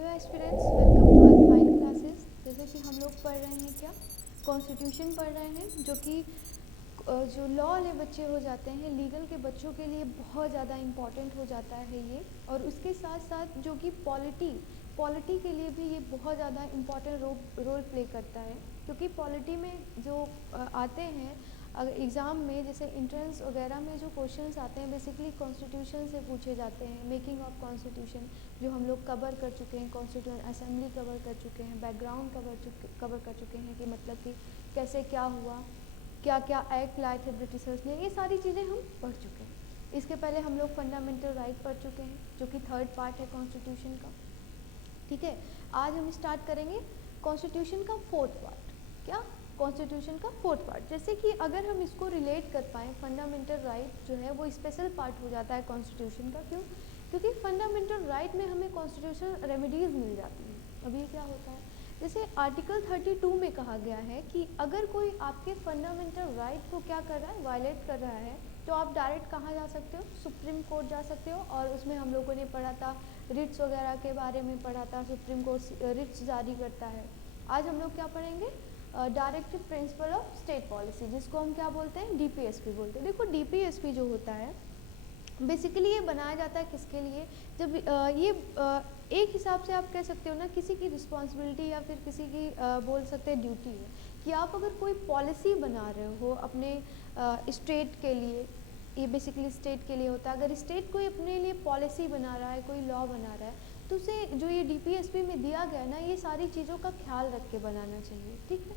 Hello aspirants, welcome to अल्फाइन classes. जैसे कि हम लोग पढ़ रहे हैं क्या, कॉन्स्टिट्यूशन पढ़ रहे हैं, जो कि जो लॉ वाले बच्चे हो जाते हैं, लीगल के बच्चों के लिए बहुत ज़्यादा इम्पॉर्टेंट हो जाता है ये। और उसके साथ साथ जो कि पॉलिटी के लिए भी ये बहुत ज़्यादा इम्पॉर्टेंट रोल प्ले करता है, क्योंकि पॉलिटी में जो आते हैं अगर एग्ज़ाम में, जैसे इंट्रेंस वगैरह में जो क्वेश्चंस आते हैं बेसिकली कॉन्स्टिट्यूशन से पूछे जाते हैं। मेकिंग ऑफ कॉन्स्टिट्यूशन जो हम लोग कवर कर चुके हैं, कॉन्स्टिट्यूशन असेंबली कवर कर चुके हैं, बैकग्राउंड कवर कर चुके हैं कि मतलब कि कैसे क्या हुआ, क्या क्या एक्ट लाए थे ब्रिटिशर्स ने, ये सारी चीज़ें हम पढ़ चुके हैं। इसके पहले हम लोग फंडामेंटल राइट पढ़ चुके हैं, जो कि थर्ड पार्ट है कॉन्स्टिट्यूशन का। ठीक है, आज हम स्टार्ट करेंगे कॉन्स्टिट्यूशन का फोर्थ पार्ट। क्या? कॉन्स्टिट्यूशन का फोर्थ पार्ट। जैसे कि अगर हम इसको रिलेट कर पाएँ, फंडामेंटल राइट जो है वो स्पेशल पार्ट हो जाता है कॉन्स्टिट्यूशन का। क्यों? क्योंकि फंडामेंटल राइट में हमें कॉन्स्टिट्यूशनल रेमेडीज़ मिल जाती हैं। अभी क्या होता है, जैसे आर्टिकल 32 में कहा गया है कि अगर कोई आपके फंडामेंटल राइट को क्या कर रहा है, वायलेट कर रहा है, तो आप डायरेक्ट कहाँ जा सकते हो? सुप्रीम कोर्ट जा सकते हो। और उसमें हम लोगों ने पढ़ा था, रिट्स वगैरह के बारे में पढ़ा था। सुप्रीम कोर्ट रिट्स जारी करता है। आज हम लोग क्या पढ़ेंगे? Directive principle of state policy, जिसको हम क्या बोलते हैं? डीपीएसपी बोलते हैं। देखो डीपीएसपी जो होता है बेसिकली ये बनाया जाता है किसके लिए? जब ये एक हिसाब से आप कह सकते हो ना, किसी की रिस्पॉन्सिबिलिटी या फिर किसी की बोल सकते हैं ड्यूटी है कि आप अगर कोई पॉलिसी बना रहे हो अपने स्टेट के लिए, ये बेसिकली स्टेट के लिए होता है। अगर स्टेट कोई अपने लिए पॉलिसी बना रहा है, कोई लॉ बना रहा है, तो उसे जो ये डीपीएसपी में दिया गया है ना, ये सारी चीज़ों का ख्याल रख के बनाना चाहिए। ठीक है,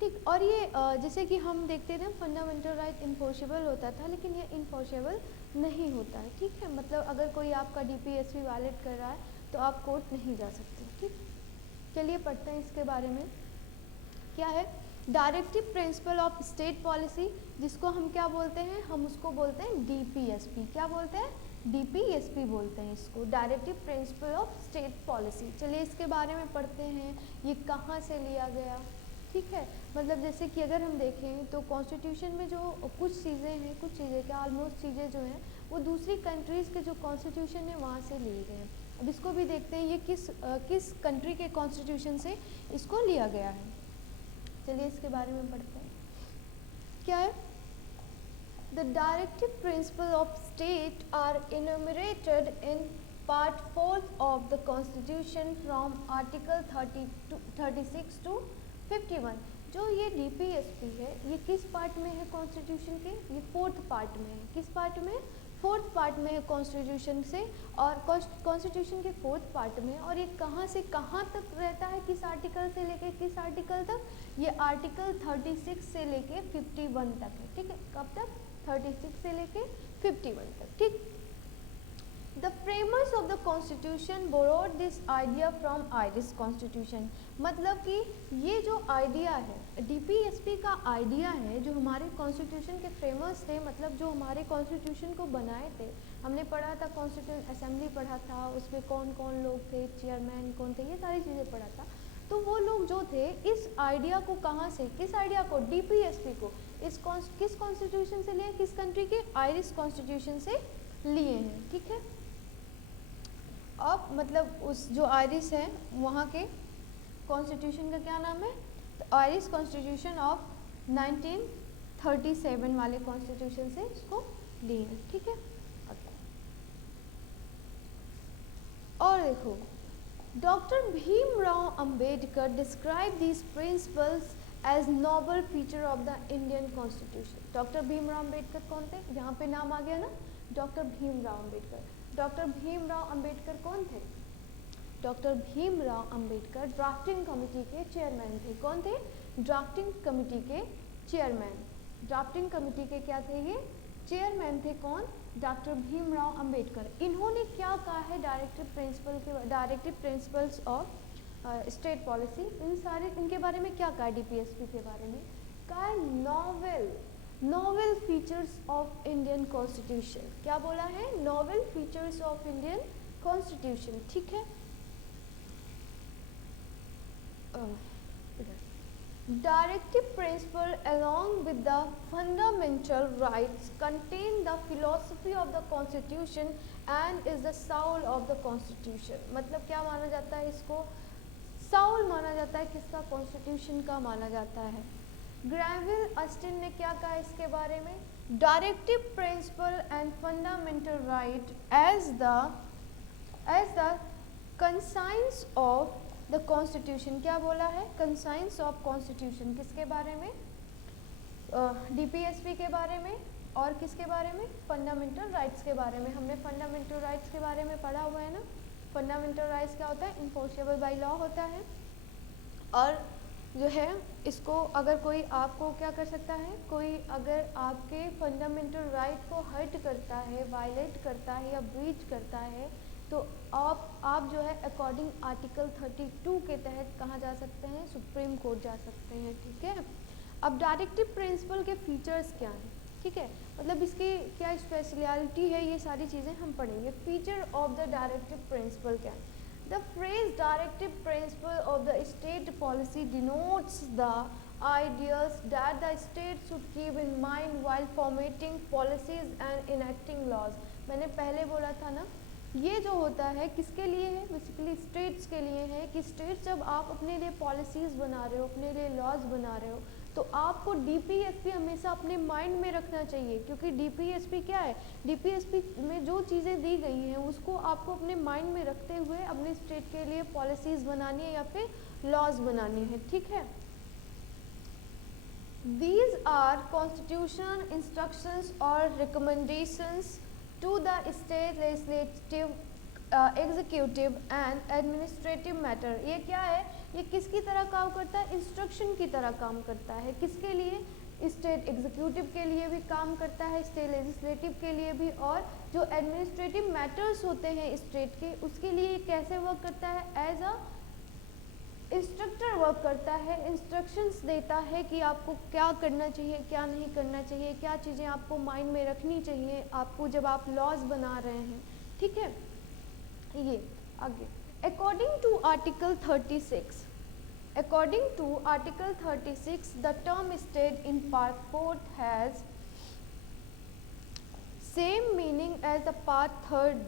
ठीक। और ये जैसे कि हम देखते थे फंडामेंटल राइट इन्फोर्सेबल होता था, लेकिन ये इन्फोर्सेबल नहीं होता है। ठीक है, मतलब अगर कोई आपका डीपीएसपी वायलेट कर रहा है तो आप कोर्ट नहीं जा सकते। ठीक, चलिए पढ़ते हैं इसके बारे में। क्या है? Directive principle of state policy, जिसको हम क्या बोलते हैं? हम उसको बोलते हैं डीपीएसपी। क्या बोलते हैं? डीपीएसपी बोलते हैं इसको, directive principle of state policy. चलिए इसके बारे में पढ़ते हैं, ये कहाँ से लिया गया। ठीक है, मतलब जैसे कि अगर हम देखें तो कॉन्स्टिट्यूशन में जो कुछ चीज़ें हैं, कुछ चीज़ें क्या ऑलमोस्ट चीज़ें जो हैं वो दूसरी कंट्रीज़ के जो कॉन्स्टिट्यूशन है वहाँ से लिए गए हैं। अब इसको भी देखते हैं, ये किस कंट्री के कॉन्स्टिट्यूशन से इसको लिया गया है। चलिए इसके बारे में पढ़ते हैं। क्या है? The directive principle of state are enumerated in part 4 of the constitution from article 36 to 51। जो ये डीपीएसपी है, ये किस पार्ट में है कॉन्स्टिट्यूशन के? ये फोर्थ पार्ट में है। किस पार्ट में? फोर्थ पार्ट में है कॉन्स्टिट्यूशन से, और कॉन्स्टिट्यूशन के फोर्थ पार्ट में। और ये कहाँ से कहाँ तक रहता है? किस आर्टिकल से लेके किस आर्टिकल तक? ये आर्टिकल 36 से लेके 51 तक है। ठीक है, कब तक? 36 से लेके 51 तक। ठीक। The framers of the constitution borrowed this idea from Irish constitution। मतलब कि ये जो आइडिया है डीपीएसपी का आइडिया है, जो हमारे कॉन्स्टिट्यूशन के फ्रेमर्स थे, मतलब जो हमारे कॉन्स्टिट्यूशन को बनाए थे। हमने पढ़ा था कॉन्स्टिट्यूशन असेंबली पढ़ा था, उसमें कौन कौन लोग थे, चेयरमैन कौन थे, ये सारी चीज़ें पढ़ा था। तो वो लोग जो थे इस आइडिया को कहाँ से, किस आइडिया को? डीपीएसपी को किस कॉन्स्टिट्यूशन से लिए? किस कंट्री के? आयरिश कॉन्स्टिट्यूशन से लिए हैं। ठीक है, अब मतलब उस जो आयरिश है वहाँ के कॉन्स्टिट्यूशन का क्या नाम है? आयरिश कॉन्स्टिट्यूशन ऑफ 1937 वाले कॉन्स्टिट्यूशन से इसको लिए हैं। ठीक है, और देखो, doctor Bhimrao Ambedkar describe these principles as noble feature of the Indian constitution. Doctor Bhimrao Ambedkar कौन थे? यहाँ पे नाम आ गया ना, डॉक्टर भीमराव अंबेडकर। डॉक्टर भीमराव अंबेडकर कौन थे? Doctor Bhimrao Ambedkar drafting committee के चेयरमैन थे। कौन थे? ड्राफ्टिंग कमेटी के चेयरमैन। ड्राफ्टिंग कमेटी के क्या थे ये? चेयरमैन थे। कौन? डॉक्टर भीमराव अंबेडकर। इन्होंने क्या कहा है directive principles of state policy, इनके बारे में क्या कहा? डीपीएसपी के बारे में कहा है novel features of Indian constitution. क्या बोला है? Novel features of Indian constitution. ठीक है, Directive principle along with the fundamental rights contain the philosophy of the constitution and is the soul of the constitution। मतलब क्या माना जाता है इसको? साउल माना जाता है किसका? कॉन्स्टिट्यूशन का माना जाता है। ग्रेविल ऑस्टिन ने क्या कहा इसके बारे में? Directive principle and fundamental right as the conscience of the constitution. क्या बोला है? Conscience of constitution. किसके बारे में? डीपीएसपी के बारे में। और किसके बारे में? फंडामेंटल राइट्स के बारे में। हमने फंडामेंटल राइट्स के बारे में पढ़ा हुआ है ना। फंडामेंटल राइट्स क्या होता है? इन्फोर्सेबल बाय लॉ होता है। और जो है इसको अगर कोई आपको क्या कर सकता है, कोई अगर आपके फंडामेंटल राइट को हर्ट करता है, वायलेट करता है या ब्रीच करता है, तो आप जो है अकॉर्डिंग आर्टिकल 32 के तहत कहाँ जा सकते हैं? सुप्रीम कोर्ट जा सकते हैं। ठीक है। अब डायरेक्टिव प्रिंसिपल के फीचर्स क्या हैं? ठीक है, मतलब इसकी क्या स्पेशलिटी है, ये सारी चीज़ें हम पढ़ेंगे। Feature of the directive principal क्या है? The phrase directive principle of the state policy denotes the ideas that the state should keep in mind while formulating policies and enacting laws। मैंने पहले बोला था ना, ये जो होता है किसके लिए है? बेसिकली स्टेट्स के लिए है कि स्टेट्स जब आप अपने लिए पॉलिसीज़ बना रहे हो, अपने लिए लॉज बना रहे हो, तो आपको डीपीएसपी हमेशा अपने माइंड में रखना चाहिए। क्योंकि डीपीएसपी क्या है? डीपीएसपी में जो चीज़ें दी गई हैं उसको आपको अपने माइंड में रखते हुए अपने स्टेट के लिए पॉलिसीज़ बनानी है या फिर लॉज बनानी है। ठीक है। These are constitutional instructions or recommendations to the state legislative, executive and administrative matter. ये क्या है? ये किसकी तरह काम करता है? इंस्ट्रक्शन की तरह काम करता है। किसके लिए? स्टेट एग्जीक्यूटिव के लिए भी काम करता है, स्टेट लेजिस्लेटिव के लिए भी, और जो एडमिनिस्ट्रेटिव मैटर्स होते हैं स्टेट के, उसके लिए कैसे वर्क करता है? एज अ इंस्ट्रक्टर वर्क करता है, इंस्ट्रक्शंस देता है कि आपको क्या करना चाहिए, क्या नहीं करना चाहिए, क्या चीज़ें आपको माइंड में रखनी चाहिए आपको जब आप लॉज बना रहे हैं। ठीक है। ये आगे according to article 36, according to article 36 the term state in part 4 has same meaning as the part 3rd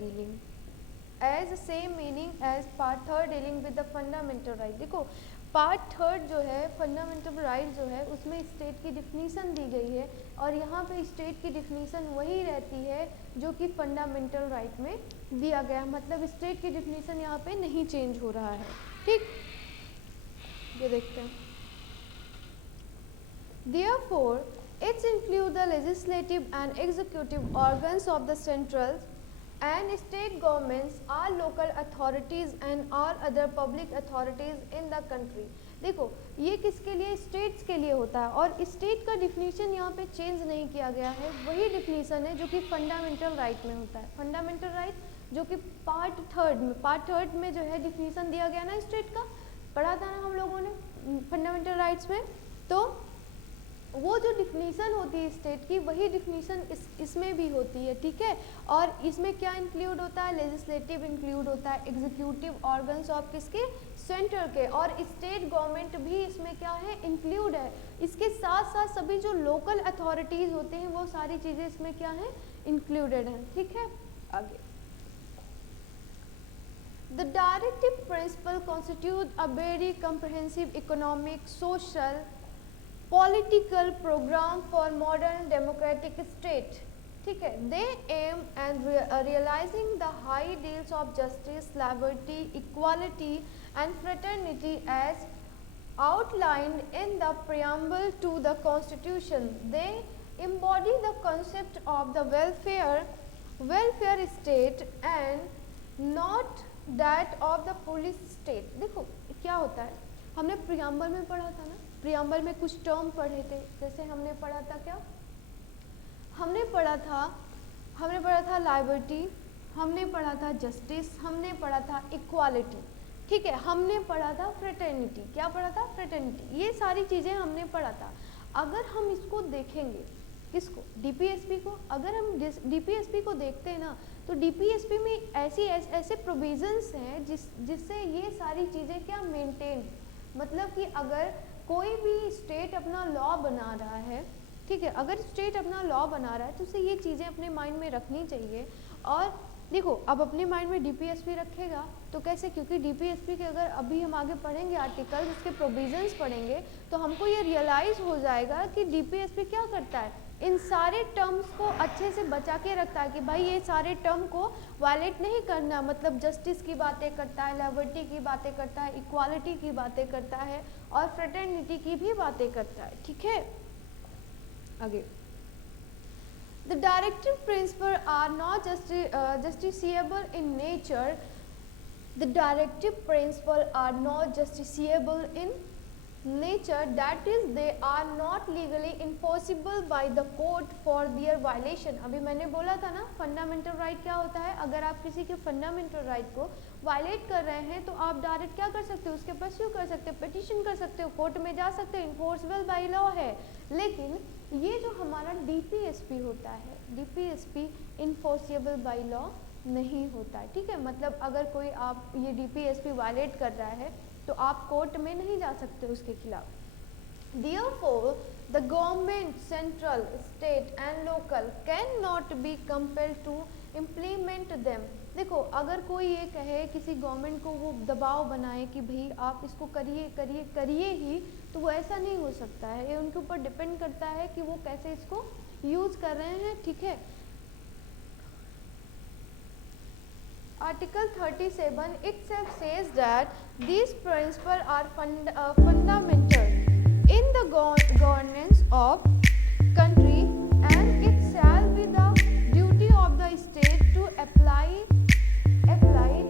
dealing with the fundamental right। देखो पार्ट 3rd जो है फंडामेंटल राइट जो है उसमें स्टेट की डिफिनीसन दी गई है, और यहाँ पे स्टेट की डिफिनीसन वही रहती है जो कि फंडामेंटल राइट में दिया गया। मतलब स्टेट की डिफिनीसन यहाँ पे नहीं चेंज हो रहा है। ठीक, ये देखते हैं। Therefore, it includes the legislative and executive organs of the central and state governments, all local authorities and all other public authorities in the country। देखो ये किसके लिए? स्टेट्स के लिए होता है, और स्टेट का डिफिनीशन यहाँ पे चेंज नहीं किया गया है, वही डिफिनीशन है जो कि फंडामेंटल राइट में होता है। फंडामेंटल राइट जो कि पार्ट 3rd में जो है डिफिनीशन दिया गया ना, स्टेट का पढ़ा था ना हम लोगों ने फंडामेंटल राइट्स में। तो वो जो डिफिनीसन होती है स्टेट की, वही डिफिनीसन इसमें भी होती है। ठीक है। और इसमें क्या इंक्लूड होता है? लेजिस्लेटिव इंक्लूड होता है, एग्जीक्यूटिव ऑर्गन्स ऑफ किसके? सेंटर के, और स्टेट गवर्नमेंट भी इसमें क्या है? इंक्लूड है। इसके साथ साथ सभी जो लोकल अथॉरिटीज़ होते हैं वो सारी चीज़ें इसमें क्या है? इंक्लूडेड हैं। ठीक है। आगे The directive principle constitute a very comprehensive economic, social, political program for modern democratic state। ठीक है। They aim and realizing the high ideals of justice, liberty, equality and fraternity as outlined in the preamble to the Constitution। They embody the concept of the welfare state and not that of the police state। देखो क्या होता है, हमने preamble में पढ़ा था ना, preamble में कुछ टर्म पढ़े थे। जैसे हमने पढ़ा था क्या? हमने पढ़ा था लाइबर्टी, हमने पढ़ा था जस्टिस, हमने पढ़ा था इक्वालिटी। ठीक है। हमने पढ़ा था फ्रेटर्निटी। क्या पढ़ा था? फ्रेटर्निटी। ये सारी चीज़ें हमने पढ़ा था। अगर हम इसको देखेंगे, किसको? डीपीएसपी को। अगर हम डीपीएसपी को देखते हैं ना, तो डीपीएसपी में ऐसे प्रोविजंस हैं जिससे ये सारी चीज़ें क्या मेंटेन, मतलब कि अगर कोई भी स्टेट अपना लॉ बना रहा है, ठीक है, अगर स्टेट अपना लॉ बना रहा है तो उसे ये चीज़ें अपने माइंड में रखनी चाहिए। और देखो, अब अपने माइंड में डीपीएसपी रखेगा तो कैसे, क्योंकि डीपीएसपी के अगर अभी हम आगे पढ़ेंगे आर्टिकल, उसके प्रोविजंस पढ़ेंगे तो हमको ये रियलाइज़ हो जाएगा कि डीपीएसपी क्या करता है, इन सारे टर्म्स को अच्छे से बचा के रखता है कि भाई ये सारे टर्म को वायलेट नहीं करना, मतलब जस्टिस की बातें करता है, लिबर्टी की बातें करता है, इक्वालिटी की बातें करता है और फ्रेटर्निटी की भी बातें करता है, ठीक है। आगे, the directive principles are not justiciable in nature. The directive principles are not justiciable in nature, that is they are not legally enforceable by the court for their violation. अभी मैंने बोला था ना, फंडामेंटल राइट क्या होता है, अगर आप किसी के फंडामेंटल राइट को वायलेट कर रहे हैं तो आप डायरेक्ट क्या कर सकते हो, उसके परस्यू कर सकते हो, पिटिशन कर सकते हो, कोर्ट में जा सकते हो, इन्फोर्सेबल बाय लॉ है। लेकिन ये जो हमारा डीपीएसपी होता है, डीपीएसपी इन्फोर्सेबल बाय लॉ नहीं होता है, ठीक है। मतलब अगर कोई आप ये डीपीएसपी वायलेट कर रहा है तो आप कोर्ट में नहीं जा सकते उसके खिलाफ। Therefore, the government, central, state and local cannot be compelled to implement them. देखो, अगर कोई ये कहे किसी गवर्नमेंट को, वो दबाव बनाए कि भाई आप इसको करिए करिए करिए ही, तो वो ऐसा नहीं हो सकता है। ये उनके ऊपर डिपेंड करता है कि वो कैसे इसको यूज़ कर रहे हैं, ठीक है। Article 37 itself says that these principles are fundamental in the governance of country, and it shall be the duty of the state to apply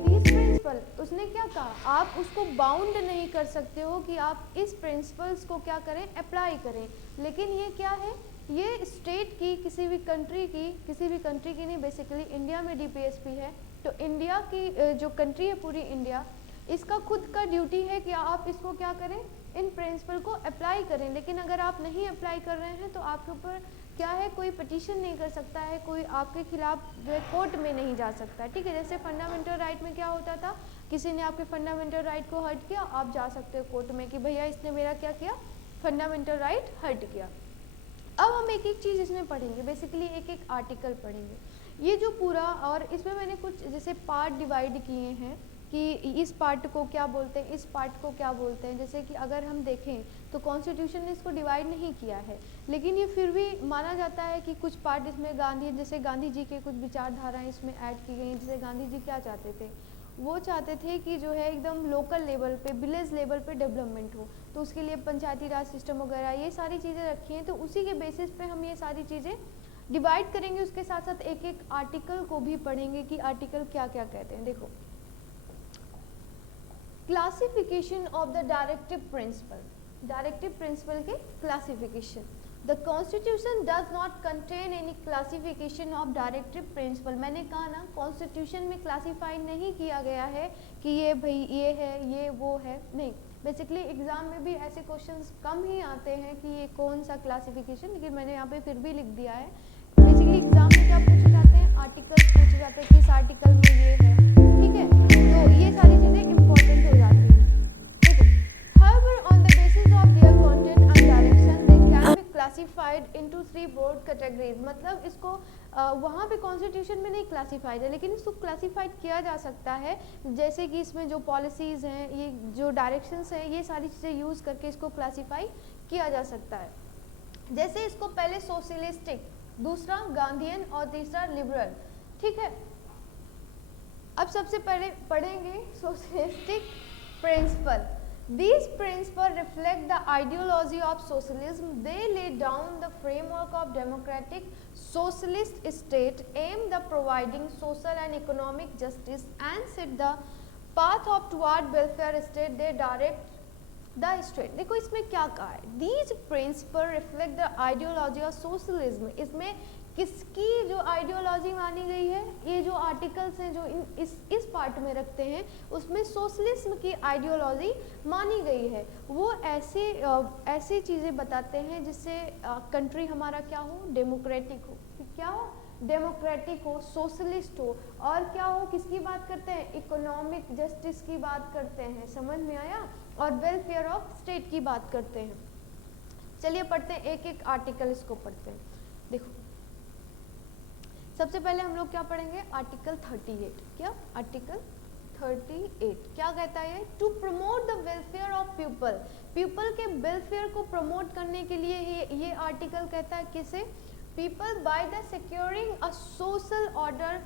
these principles. उसने क्या कहा, आप उसको बाउंड नहीं कर सकते हो कि आप इस प्रिंसिपल्स को क्या करें, अप्लाई करें, लेकिन ये क्या है, ये स्टेट की, किसी भी कंट्री की नहीं, बेसिकली इंडिया में डीपीएसपी है तो इंडिया की जो कंट्री है पूरी इंडिया, इसका खुद का ड्यूटी है कि आप इसको क्या करें, इन प्रिंसिपल को अप्लाई करें। लेकिन अगर आप नहीं अप्लाई कर रहे हैं तो आपके ऊपर क्या है, कोई पिटीशन नहीं कर सकता है, कोई आपके खिलाफ जो है कोर्ट में नहीं जा सकता, ठीक है। जैसे फंडामेंटल राइट में क्या होता था, किसी ने आपके फंडामेंटल राइट को हर्ट किया, आप जा सकते हो कोर्ट में कि भैया इसने मेरा क्या किया, फंडामेंटल राइट हर्ट किया। अब हम एक एक चीज़ इसमें पढ़ेंगे, बेसिकली एक एक आर्टिकल पढ़ेंगे, ये जो पूरा, और इसमें मैंने कुछ जैसे पार्ट डिवाइड किए हैं कि इस पार्ट को क्या बोलते हैं, इस पार्ट को क्या बोलते हैं। जैसे कि अगर हम देखें तो कॉन्स्टिट्यूशन ने इसको डिवाइड नहीं किया है, लेकिन ये फिर भी माना जाता है कि कुछ पार्ट इसमें जैसे गांधी जी के कुछ विचारधाराएं इसमें ऐड की गई हैं। जैसे गांधी जी क्या चाहते थे, वो चाहते थे कि जो है एकदम लोकल लेवल पे, विलेज लेवल पे डेवलपमेंट हो, तो उसके लिए पंचायती राज सिस्टम वगैरह ये सारी चीज़ें रखी हैं। तो उसी के बेसिस पे हम ये सारी चीज़ें डिवाइड करेंगे, उसके साथ साथ एक एक आर्टिकल को भी पढ़ेंगे कि आर्टिकल क्या क्या कहते हैं। देखो, classification of the directive principle के classification. The constitution does not contain any classification of directive principle. मैंने कहा ना, कॉन्स्टिट्यूशन में क्लासीफाई नहीं किया गया है कि ये भाई ये है, ये वो है, नहीं। बेसिकली एग्जाम में भी ऐसे क्वेश्चंस कम ही आते हैं कि ये कौन सा क्लासिफिकेशन, लेकिन मैंने यहाँ पे फिर भी लिख दिया है। बेसिकली एग्जाम में क्या पूछे जाते हैं, आर्टिकल्स पूछे जाते हैं, किस आर्टिकल में ये है, ठीक है। तो ये सारी चीज़ें इंपॉर्टेंट हो जाती हैं। देखो, however on the basis of their content and direction they can be classified into 3 broad categories। मतलब इसको वहाँ पे कॉन्स्टिट्यूशन में नहीं क्लासीफाइड है, लेकिन इसको क्लासीफाइड किया जा सकता है। जैसे कि इसमें जो पॉलिसीज़ हैं, ये जो डायरेक्शंस हैं, ये सारी चीज़ें यूज़ करके इसको क्लासीफाई किया जा सकता है। जैसे इसको पहले सोशलिस्टिक, दूसरा गांधीयन और तीसरा लिबरल, ठीक है। अब सबसे पहले पढ़ेंगे socialistic principle. These principles reflect the ideology of socialism. They lay down the framework of democratic socialist state aimed at providing social and economic justice and set the path of toward welfare state. They direct the state। देखो इसमें क्या कहा है, These principles reflect the ideology of socialism। इसमें किसकी जो ideology मानी गई है, ये जो आर्टिकल्स हैं जो इस पार्ट में रखते हैं, उसमें सोशलिज्म की आइडियोलॉजी मानी गई है। वो ऐसी चीज़ें बताते हैं जिससे कंट्री हमारा क्या हो, डेमोक्रेटिक हो, क्या हो, डेमोक्रेटिक हो, सोशलिस्ट हो, और क्या हो, किसकी बात करते हैं, इकोनॉमिक जस्टिस की बात करते हैं, समझ में आया, और वेलफेयर ऑफ स्टेट की बात करते हैं। चलिए पढ़ते हैं, एक एक आर्टिकल इसको पढ़ते हैं। देखो सबसे पहले हम लोग क्या पढ़ेंगे, आर्टिकल 38। क्या आर्टिकल 38 क्या कहता है, to promote the welfare of people, people के वेलफेयर को प्रमोट करने के लिए ये आर्टिकल कहता है किसे, people by the securing a social order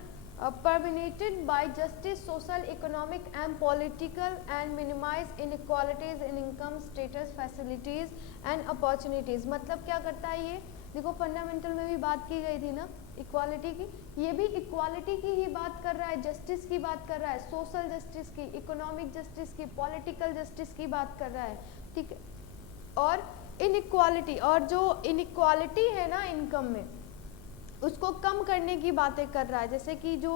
permeated by justice, social, economic and political, and minimize inequalities in income, status, facilities and opportunities। मतलब क्या करता है ये, देखो फंडामेंटल में भी बात की गई थी ना इक्वालिटी की, ये भी इक्वालिटी की ही बात कर रहा है, जस्टिस की बात कर रहा है, सोशल जस्टिस की, इकोनॉमिक जस्टिस की, पॉलिटिकल जस्टिस की बात कर रहा है, ठीक है। और इनइक्वालिटी, और जो इनइक्वालिटी है ना इनकम में, उसको कम करने की बातें कर रहा है, जैसे कि जो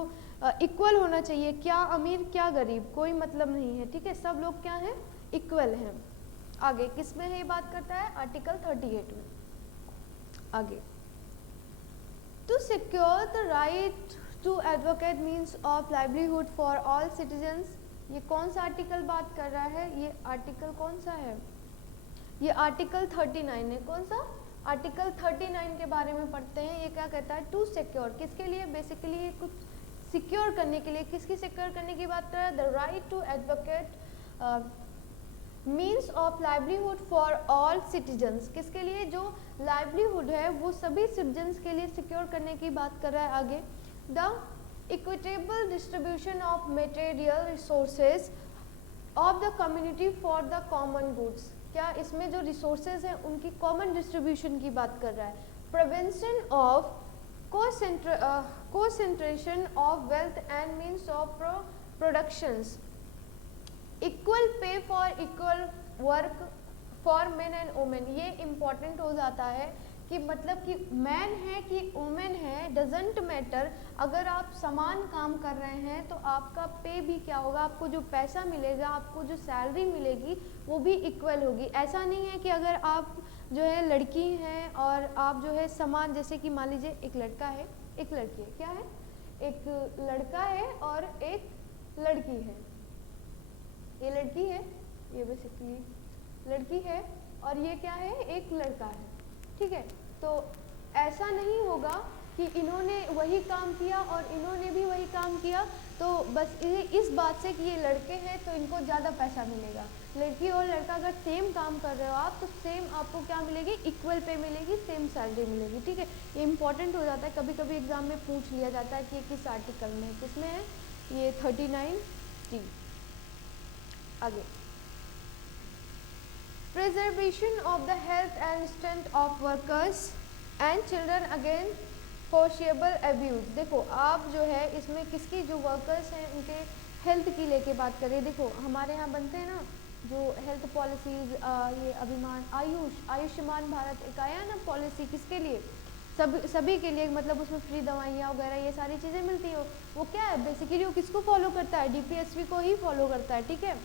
इक्वल होना चाहिए, क्या अमीर क्या गरीब कोई मतलब नहीं है, ठीक है, सब लोग क्या हैं, इक्वल हैं। आगे किस में है ये बात करता है, आर्टिकल 38 में। आगे, to secure the right to advocate means of livelihood for all citizens, ये कौन सा आर्टिकल बात कर रहा है, ये आर्टिकल कौन सा है, ये आर्टिकल 39 है। कौन सा, आर्टिकल 39 के बारे में पढ़ते हैं। ये क्या कहता है, टू सिक्योर, किसके लिए, बेसिकली कुछ सिक्योर करने के लिए, किसकी सिक्योर करने की बात कर रहा है, the right to advocate means of livelihood for all citizens, किसके लिए, जो लाइवलीहुड है वो सभी सिटीजन्स के लिए सिक्योर करने की बात कर रहा है। आगे, the equitable distribution of material resources of the community for the common goods, क्या इसमें जो रिसोर्सेज हैं उनकी कॉमन डिस्ट्रीब्यूशन की बात कर रहा है। Prevention of concentration of wealth and means of productions, equal pay for equal work for men and women, ये इम्पॉर्टेंट हो जाता है कि मतलब कि मैन है कि वुमेन है, डजेंट मैटर, अगर आप समान काम कर रहे हैं तो आपका पे भी क्या होगा, आपको जो पैसा मिलेगा, आपको जो सैलरी मिलेगी वो भी इक्वल होगी। ऐसा नहीं है कि अगर आप जो है लड़की हैं और आप जो है समान, जैसे कि मान लीजिए एक लड़का है एक लड़की है, क्या है, एक लड़का है और एक लड़की है, ये लड़की है, ये बेसिकली लड़की है और ये क्या है, एक लड़का है, ठीक है। तो ऐसा नहीं होगा कि इन्होंने वही काम किया और इन्होंने भी वही काम किया, तो बस इस बात से कि ये लड़के हैं तो इनको ज़्यादा पैसा मिलेगा। लड़की और लड़का अगर सेम काम कर रहे हो आप, तो सेम आपको क्या मिलेगी, इक्वल पे मिलेगी, सेम सैलरी मिलेगी, ठीक है। ये इंपॉर्टेंट हो जाता है, कभी कभी एग्जाम में पूछ लिया जाता है कि ये किस आर्टिकल में है, किसमें है, ये 39D। आगे, preservation of the health and strength of workers and children against foreseeable abuse। देखो आप जो है इसमें किसकी, जो वर्कर्स हैं उनके हेल्थ की लेके बात करें। देखो हमारे यहाँ बनते हैं ना जो हेल्थ पॉलिसीज, ये अभिमान आयुष्मान भारत एक आया ना पॉलिसी, किसके लिए, सभी के लिए, मतलब उसमें फ्री दवाइयाँ वगैरह ये सारी चीज़ें मिलती हो, वो क्या है बेसिकली, वो किसको फॉलो करता है, DPSP को ही फॉलो करता है, ठीक है।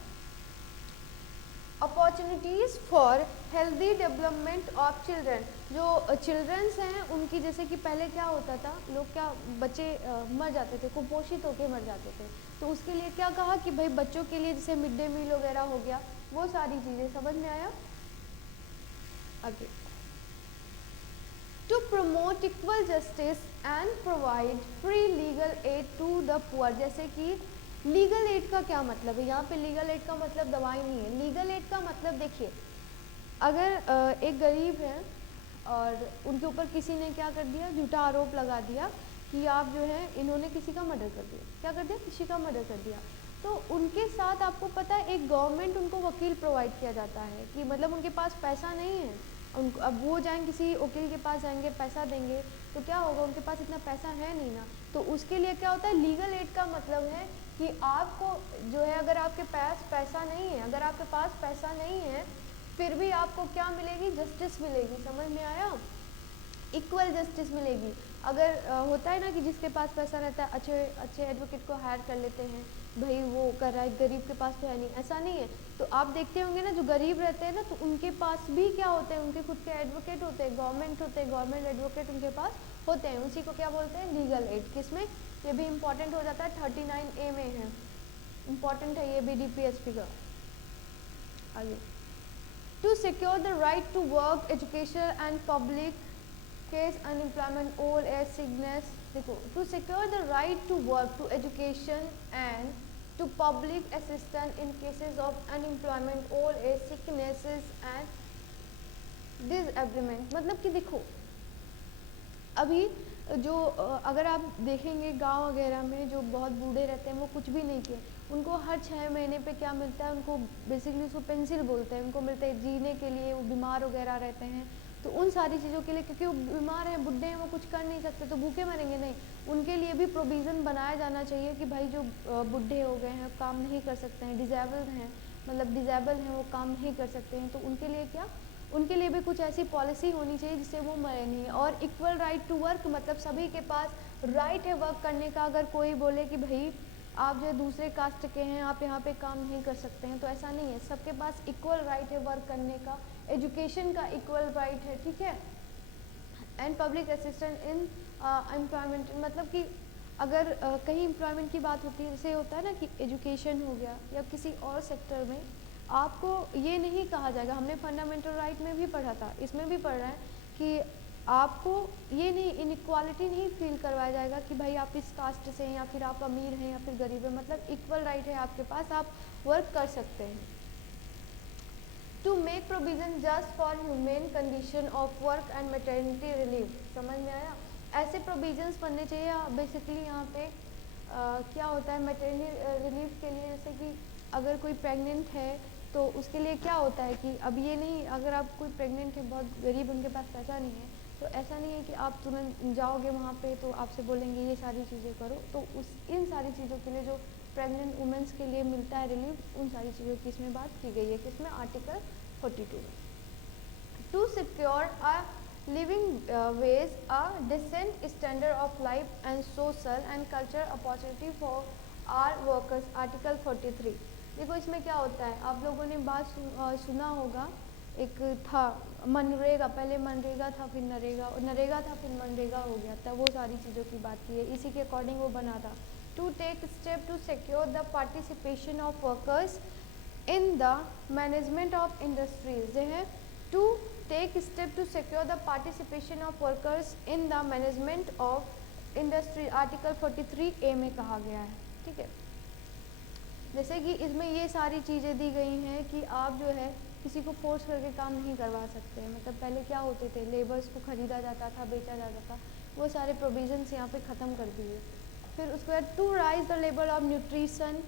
Opportunities for healthy development of children, जो चिल्ड्रंस हैं उनकी, जैसे कि पहले क्या होता था, लोग क्या बच्चे मर जाते थे, कुपोषित होकर मर जाते थे, तो उसके लिए क्या कहा कि भाई बच्चों के लिए जैसे मिड डे मील वगैरह हो गया, वो सारी चीज़ें, समझ में आया। आगे, to promote equal justice and provide free legal aid to the poor, जैसे कि लीगल एड का क्या मतलब है, यहाँ पे लीगल एड का मतलब दवाई नहीं है, लीगल एड का मतलब देखिए, अगर एक गरीब है और उनके ऊपर किसी ने क्या कर दिया, झूठा आरोप लगा दिया कि आप जो है, इन्होंने किसी का मर्डर कर दिया, क्या कर दिया, किसी का मर्डर कर दिया, तो उनके साथ आपको पता है एक गवर्नमेंट उनको वकील प्रोवाइड किया जाता है, कि मतलब उनके पास पैसा नहीं है, उनको अब वो जाएंगे किसी वकील के पास जाएंगे, पैसा देंगे, तो क्या होगा, उनके पास इतना पैसा है नहीं ना, तो उसके लिए क्या होता है, लीगल एड का मतलब है कि आपको जो है, अगर आपके पास पैसा नहीं है, अगर आपके पास पैसा नहीं है फिर भी आपको क्या मिलेगी, जस्टिस मिलेगी, समझ में आया, इक्वल जस्टिस मिलेगी। अगर होता है ना कि जिसके पास पैसा रहता है अच्छे एडवोकेट को हायर कर लेते हैं, भाई वो कर रहा है, गरीब के पास तो है नहीं, ऐसा नहीं है। तो आप देखते होंगे ना, जो गरीब रहते हैं ना, तो उनके पास भी क्या होते हैं, उनके खुद के एडवोकेट होते हैं, गवर्नमेंट होते हैं, गवर्नमेंट एडवोकेट उनके पास होते हैं। उसी को क्या बोलते हैं, लीगल एड। किसमें, ये भी इम्पॉर्टेंट हो जाता है, 39A में है, इम्पॉर्टेंट है ये भी DPSP का। आगे, to secure the right to work, education and public case unemployment, old age, sickness. देखो, to secure the right to work, to education and to public assistance in cases of unemployment, old age, sicknesses and disablement। मतलब कि देखो, अभी जो अगर आप देखेंगे गांव वगैरह में जो बहुत बूढ़े रहते हैं, वो कुछ भी नहीं किए, उनको हर 6 महीने पे क्या मिलता है, उनको बेसिकली उसको पेंसिल बोलते हैं, उनको मिलता है जीने के लिए। वो बीमार वगैरह रहते हैं, तो उन सारी चीज़ों के लिए, क्योंकि वो बीमार हैं, बुढ़े हैं, वो कुछ कर नहीं सकते, तो भूखे मरेंगे नहीं, उनके लिए भी प्रोविज़न बनाया जाना चाहिए कि भाई जो बुढ़े हो गए हैं, काम नहीं कर सकते हैं, डिजेबल हैं, मतलब डिजेबल हैं, वो काम नहीं कर सकते हैं, तो उनके लिए क्या, उनके लिए भी कुछ ऐसी पॉलिसी होनी चाहिए जिससे वो मरे नहीं। और इक्वल राइट टू वर्क, मतलब सभी के पास राइट है वर्क करने का। अगर कोई बोले कि भाई आप जो दूसरे कास्ट के हैं, आप यहाँ पे काम नहीं कर सकते हैं, तो ऐसा नहीं है, सबके पास इक्वल राइट है वर्क करने का, एजुकेशन का इक्वल राइट है, ठीक है। And public assistant in employment, मतलब कि अगर कहीं एम्प्लॉयमेंट की बात होती है, जैसे होता है ना कि एजुकेशन हो गया या किसी और सेक्टर में, आपको ये नहीं कहा जाएगा, हमने फंडामेंटल राइट में भी पढ़ा था, इसमें भी पढ़ रहे हैं कि आपको ये नहीं, इनइक्वालिटी नहीं फील करवाया जाएगा कि भाई आप इस कास्ट से हैं या फिर आप अमीर हैं या फिर गरीब हैं, मतलब इक्वल राइट है आपके पास, आप वर्क कर सकते हैं। To make provision just for human condition of work and maternity relief, समझ में आया। ऐसे प्रोविजंस बनने चाहिए बेसिकली यहाँ पे क्या होता है मैटरनिटी रिलीफ के लिए, जैसे कि अगर कोई प्रेग्नेंट है तो उसके लिए क्या होता है कि अब ये नहीं, अगर आप कोई प्रेग्नेंट है, बहुत गरीब, उनके पास पैसा नहीं है, तो ऐसा नहीं है कि आप तुरंत जाओगे वहाँ पे तो आपसे बोलेंगे ये सारी चीज़ें करो, तो उस इन सारी चीज़ों के लिए जो प्रेग्नेंट वुमेंस के लिए मिलता है रिलीफ, उन सारी चीज़ों की इसमें बात की गई है, किसमें, आर्टिकल 42 में। To secure a living wage, a decent standard of life and social and culture opportunity for our workers, article 43। देखो इसमें क्या होता है, आप लोगों ने बात सुना होगा, एक था मनरेगा, पहले मनरेगा था फिर नरेगा, नरेगा था फिर मनरेगा हो गया था, वो सारी चीज़ों की बात की है, इसी के अकॉर्डिंग वो बना था। To take step to secure the participation of workers in the management of industries, जो है to take step to secure the participation of workers in the management of industry, article 43A में कहा गया है, ठीक है। जैसे कि इसमें ये सारी चीज़ें दी गई हैं कि आप जो है किसी को फोर्स करके काम नहीं करवा सकते हैं, मतलब पहले क्या होते थे, लेबर्स को ख़रीदा जाता था, बेचा जाता था, वो सारे प्रोविजंस यहाँ पे ख़त्म कर दिए। फिर उसके बाद to raise the level of nutrition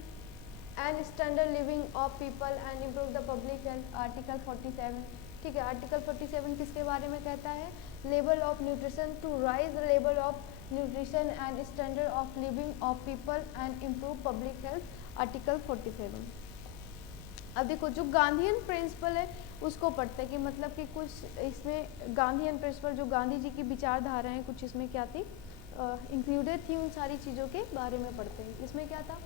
and standard living of people and improve the public health, article 47, ठीक है। आर्टिकल 47 किसके बारे में कहता है, level of nutrition, to raise the level of nutrition and standard of living of people and improve public health, article 47। अब देखो जो गांधीयन प्रिंसिपल है उसको पढ़ते हैं कि मतलब कि कुछ इसमें गांधीयन प्रिंसिपल, जो गांधी जी की विचारधारा है, कुछ इसमें क्या थी इंक्लूडेड थी, उन सारी चीज़ों के बारे में पढ़ते हैं। इसमें क्या था,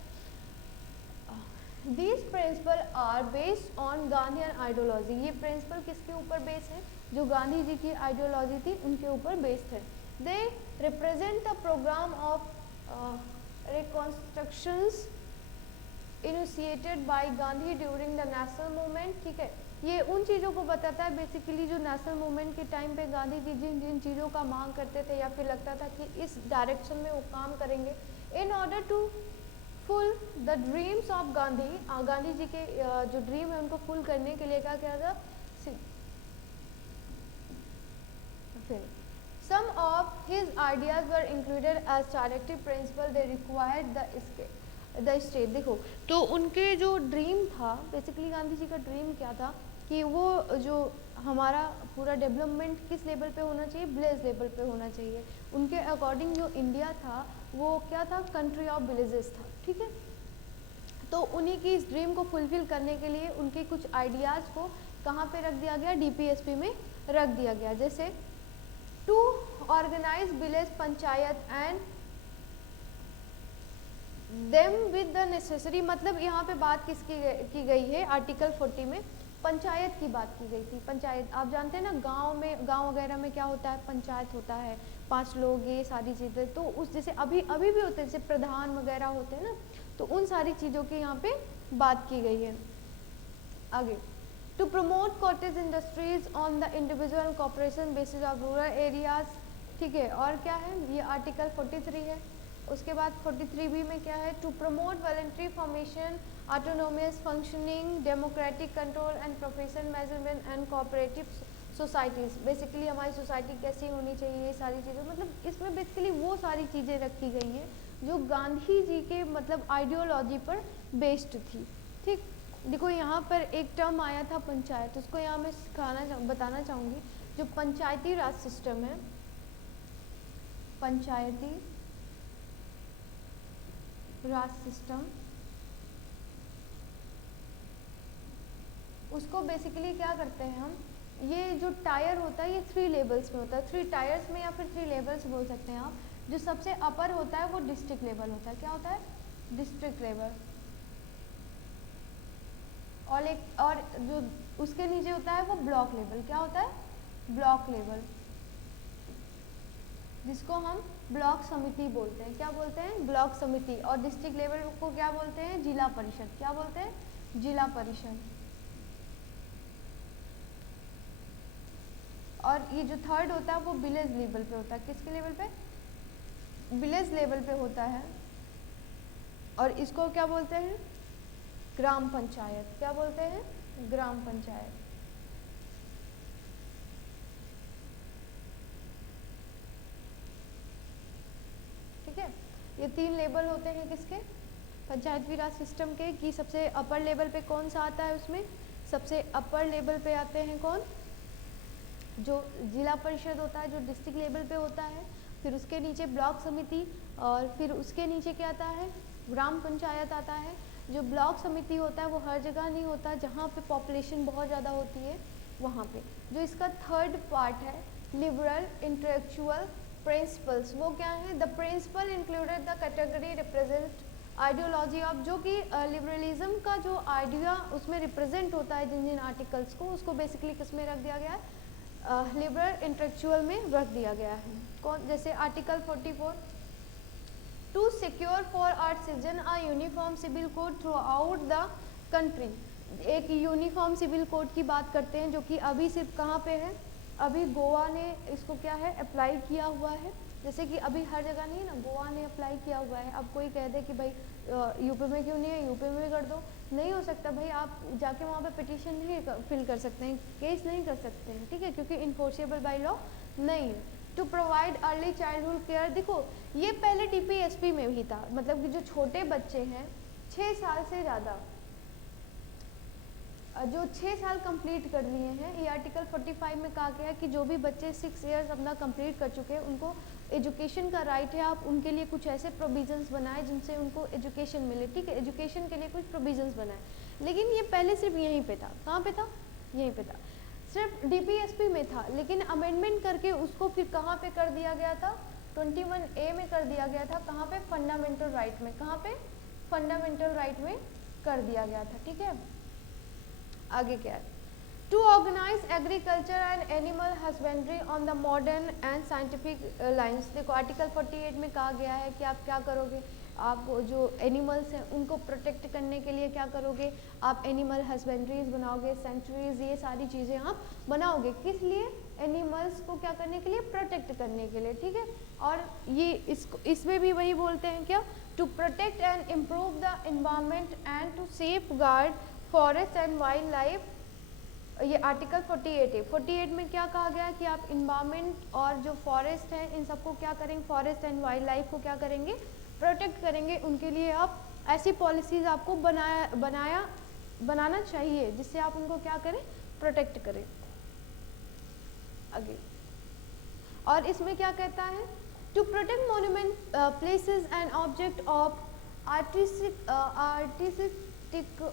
These principles are based on Gandhian ideology, ये प्रिंसिपल किसके ऊपर बेस है, जो गांधी जी की आइडियोलॉजी थी उनके ऊपर बेस्ड है। They represent the program of reconstructions initiated by Gandhi during the national movement, ठीक है। ये उन चीज़ों को बताता है बेसिकली जो नेशनल मूवमेंट के टाइम पे गांधी जी जिन जिन चीज़ों का मांग करते थे या फिर लगता था कि इस डायरेक्शन में वो काम करेंगे in order to full the dreams of Gandhi, Gandhi ji के जो ड्रीम है उनको फुल करने के लिए क्या किया था। Some of his ideas were included as directive principle, they required the state। देखो तो उनके जो ड्रीम था बेसिकली, गांधी जी का ड्रीम क्या था कि वो जो हमारा पूरा डेवलपमेंट किस लेवल पे होना चाहिए, विलेज लेवल पे होना चाहिए। उनके अकॉर्डिंग जो इंडिया था वो क्या था, कंट्री ऑफ विलेजेस था, ठीक है। तो उन्हीं की इस ड्रीम को फुलफिल करने के लिए उनके कुछ आइडियाज़ को कहाँ पे रख दिया गया, DPSP में रख दिया गया। जैसे to organise village panchayat and them with the necessary, मतलब यहाँ पे बात किसकी की गई है, आर्टिकल 40 में पंचायत की बात की गई थी। पंचायत आप जानते हैं ना, गांव में, गांव वगैरह में क्या होता है, पंचायत होता है, 5 लोग, ये सारी चीज़ें, तो उस जैसे अभी भी होते हैं, जैसे प्रधान वगैरह होते हैं ना, तो उन सारी चीज़ों की यहाँ पे बात की गई है। आगे, to promote cottage industries on the individual cooperation basis of rural areas, ठीक है। और क्या है, ये आर्टिकल 43 है। उसके बाद 43B में क्या है, to promote voluntary formation, autonomous functioning, democratic control and professional measurement and cooperative societies. Basically हमारी सोसाइटी कैसी होनी चाहिए, ये सारी चीज़ें, मतलब इसमें बेसिकली वो सारी चीज़ें रखी गई हैं जो गांधी जी के मतलब आइडियोलॉजी पर बेस्ड थी, ठीक। देखो यहाँ पर एक टर्म आया था पंचायत, उसको यहाँ मैं बताना चाहूँगी। जो पंचायती राज सिस्टम है, पंचायती राज सिस्टम, उसको बेसिकली क्या करते हैं हम, ये जो टायर होता है ये 3 लेवल्स में होता है, 3 टायर्स में या फिर 3 लेवल्स बोल सकते हैं आप। जो सबसे अपर होता है वो डिस्ट्रिक्ट लेवल होता है, क्या होता है, डिस्ट्रिक्ट लेवल। और जो उसके नीचे होता है वो ब्लॉक लेवल, क्या होता है, ब्लॉक लेवल, जिसको हम ब्लॉक समिति बोलते हैं, क्या बोलते हैं, ब्लॉक समिति। और डिस्ट्रिक्ट लेवल को क्या बोलते हैं, जिला परिषद, क्या बोलते हैं, जिला परिषद। और ये जो थर्ड होता है वो विलेज लेवल पे होता है, किसके लेवल पे, विलेज लेवल पे होता है। और इसको क्या बोलते हैं, ग्राम पंचायत, क्या बोलते हैं, ग्राम पंचायत। ठीक है, ये 3 लेवल होते हैं किसके, पंचायती राज सिस्टम के। कि सबसे अपर लेवल पे कौन सा आता है, उसमें सबसे अपर लेवल पे आते हैं कौन, जो जिला परिषद होता है, जो डिस्ट्रिक्ट लेवल पे होता है, फिर उसके नीचे ब्लॉक समिति, और फिर उसके नीचे क्या आता है, ग्राम पंचायत आता है। जो ब्लॉक समिति होता है वो हर जगह नहीं होता, जहाँ पे पॉपुलेशन बहुत ज़्यादा होती है वहाँ पे। जो इसका थर्ड पार्ट है, लिबरल इंटेलेक्चुअल प्रिंसिपल्स, वो क्या है, the principle included the category represent ideology of, जो कि लिबरलिज्म का जो आइडिया उसमें रिप्रेजेंट होता है जिन जिन आर्टिकल्स को, उसको बेसिकली किस में रख दिया गया है, लिबरल इंटेलेक्चुअल में रख दिया गया है। कौन, जैसे article 44, to secure for our citizen a uniform civil code throughout the country. एक यूनिफॉर्म सिविल कोड की बात करते हैं, जो कि अभी सिर्फ कहाँ पे है, अभी गोवा ने इसको क्या है, अप्लाई किया हुआ है। जैसे कि अभी हर जगह नहीं है ना, गोवा ने अप्लाई किया हुआ है। अब कोई कह दे कि भाई यूपी में क्यों नहीं है, यूपी में भी कर दो, नहीं हो सकता भाई, आप जाके वहाँ पे पिटीशन नहीं फिल कर सकते हैं, केस नहीं कर सकते हैं, ठीक है, क्योंकि इन्फोर्सेबल बाय लॉ नहीं है। To provide early childhood care, देखो ये पहले टीपीएसपी में भी था, मतलब कि जो छोटे बच्चे हैं 6 साल से ज़्यादा, जो 6 साल कंप्लीट कर लिए हैं, ये आर्टिकल 45 में कहा गया है कि जो भी बच्चे 6 इयर्स अपना कंप्लीट कर चुके हैं उनको एजुकेशन का राइट है। आप उनके लिए कुछ ऐसे प्रोविजंस बनाएं जिनसे उनको एजुकेशन मिले, ठीक है, एजुकेशन के लिए कुछ प्रोविजंस बनाएं। लेकिन ये पहले सिर्फ यहीं पे था, कहाँ पे था, यहीं पे था, सिर्फ डीपीएसपी में था। लेकिन अमेंडमेंट करके उसको फिर कहाँ पे कर दिया गया था, 21A में कर दिया गया था, कहाँ पे, फंडामेंटल राइट में, कहाँ पे, फंडामेंटल राइट में कर दिया गया था, ठीक है। आगे क्या है, to organise agriculture and animal husbandry on the modern and scientific lines. देखो आर्टिकल 48 में कहा गया है कि आप क्या करोगे, आप जो एनिमल्स हैं उनको प्रोटेक्ट करने के लिए क्या करोगे, आप एनिमल हस्बेंड्रीज बनाओगे, सेंचुरीज, ये सारी चीज़ें आप बनाओगे, किस लिए, एनिमल्स को क्या करने के लिए, प्रोटेक्ट करने के लिए, ठीक है। और ये इसमें भी वही बोलते हैं क्या, to protect and improve the environment and to safeguard forest and wildlife, ये आर्टिकल 48 है। 48 में क्या कहा गया है कि आप इन्वायरमेंट और जो फॉरेस्ट है इन सबको क्या करेंगे, फॉरेस्ट एंड वाइल्ड लाइफ को क्या करेंगे, प्रोटेक्ट करेंगे। उनके लिए आप ऐसी पॉलिसीज़ आपको बनाना चाहिए जिससे आप उनको क्या करें, प्रोटेक्ट करें। आगे, और इसमें क्या कहता है, to protect monument places and object of artistic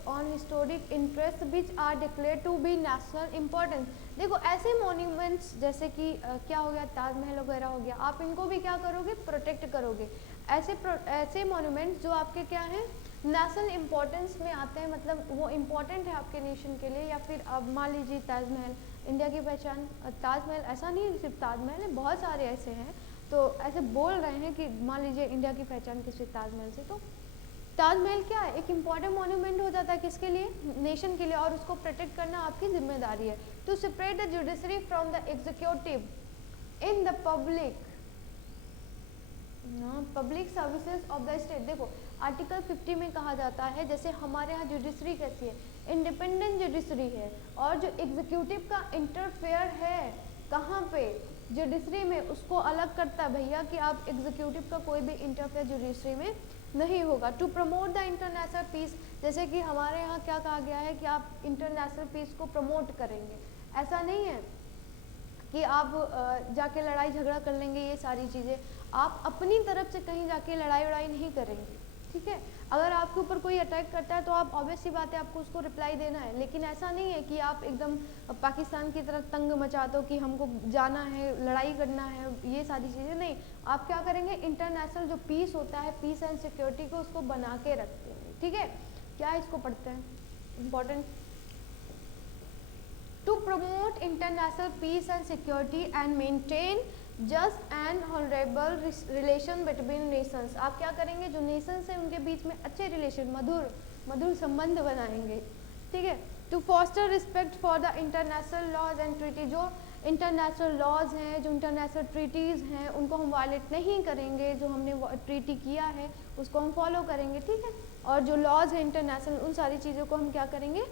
on historic interest which are declare to be national importance. देखो ऐसे मॉन्यूमेंट्स जैसे कि क्या हो गया, ताजमहल वगैरह हो गया, आप इनको भी क्या करोगे, प्रोटेक्ट करोगे। ऐसे मॉन्यूमेंट्स जो आपके क्या हैं, नेशनल इम्पोर्टेंस में आते हैं, मतलब वो इम्पोर्टेंट है आपके नेशन के लिए। या फिर अब मान लीजिए ताजमहल, इंडिया की पहचान ताजमहल, ऐसा नहीं है सिर्फ ताजमहल है, बहुत सारे ऐसे हैं। तो ऐसे बोल रहे हैं कि मान लीजिए इंडिया की पहचान किसी ताजमहल से, तो ताजमहल क्या है, एक इम्पॉर्टेंट मॉन्यूमेंट हो जाता है किसके लिए, नेशन के लिए, और उसको प्रोटेक्ट करना आपकी जिम्मेदारी है। To separate the judiciary from the executive in the public services of the state. देखो आर्टिकल 50 में कहा जाता है, जैसे हमारे यहाँ जुडिशरी कैसी है, इंडिपेंडेंट जुडिशरी है, और जो एग्जीक्यूटिव का इंटरफेयर है कहाँ पे, जुडिशरी में, उसको अलग करता है भैया कि आप एग्जीक्यूटिव का कोई भी इंटरफेयर जुडिशरी में नहीं होगा। To promote the international peace, जैसे कि हमारे यहाँ क्या कहा गया है कि आप इंटरनेशनल पीस को प्रमोट करेंगे, ऐसा नहीं है कि आप जाके लड़ाई झगड़ा कर लेंगे, ये सारी चीज़ें आप अपनी तरफ से कहीं जाके लड़ाई वड़ाई नहीं करेंगे, ठीक है। अगर आपके ऊपर कोई अटैक करता है तो आप ऑब्वियस सी बात है आपको उसको रिप्लाई देना है, लेकिन ऐसा नहीं है कि आप एकदम पाकिस्तान की तरफ तंग मचा दो कि हमको जाना है, लड़ाई करना है, ये सारी चीज़ें नहीं। आप क्या करेंगे, इंटरनेशनल जो पीस होता है, पीस एंड सिक्योरिटी को उसको बना के रखते हैं, ठीक है। क्या इसको पढ़ते हैं, important. To promote international peace and security and maintain just and honourable relation between nations. आप क्या करेंगे, जो नेशंस हैं उनके बीच में अच्छे रिलेशन, मधुर संबंध बनाएंगे, ठीक है। To foster respect for the international laws and treaty, जो इंटरनेशनल लॉज हैं, जो इंटरनेशनल ट्रीटीज़ हैं, उनको हम वायलेट नहीं करेंगे, जो हमने ट्रीटी किया है उसको हम फॉलो करेंगे, ठीक है। और जो लॉज हैं इंटरनेशनल, उन सारी चीज़ों को हम क्या करेंगे,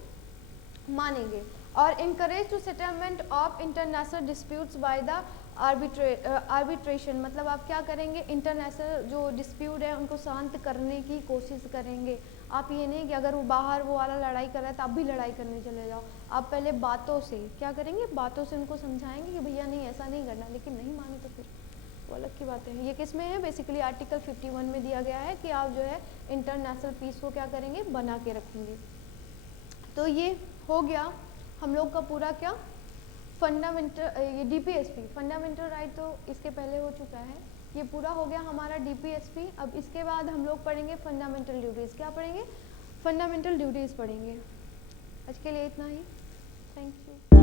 मानेंगे। और encourage to settlement of international disputes by the arbitration, मतलब आप क्या करेंगे, इंटरनेशनल जो डिस्प्यूट है उनको शांत करने की कोशिश करेंगे। आप ये नहीं कि अगर वो बाहर वो वाला लड़ाई कर रहा है तो आप भी लड़ाई करने चले जाओ, आप पहले बातों से क्या करेंगे, बातों से उनको समझाएंगे कि भैया नहीं ऐसा नहीं करना, लेकिन नहीं माने तो फिर वो अलग की बात है। ये किस में है, बेसिकली आर्टिकल 51 में दिया गया है कि आप जो है इंटरनेशनल पीस को क्या करेंगे, बना के रखेंगे। तो ये हो गया हम लोग का पूरा क्या फंडामेंटल, ये डीपीएसपी फंडामेंटल राइट तो इसके पहले हो चुका है, ये पूरा हो गया हमारा डीपीएसपी। अब इसके बाद हम लोग पढ़ेंगे फंडामेंटल ड्यूटीज़। क्या पढ़ेंगे, फंडामेंटल ड्यूटीज़ पढ़ेंगे। आज के लिए इतना ही, थैंक यू।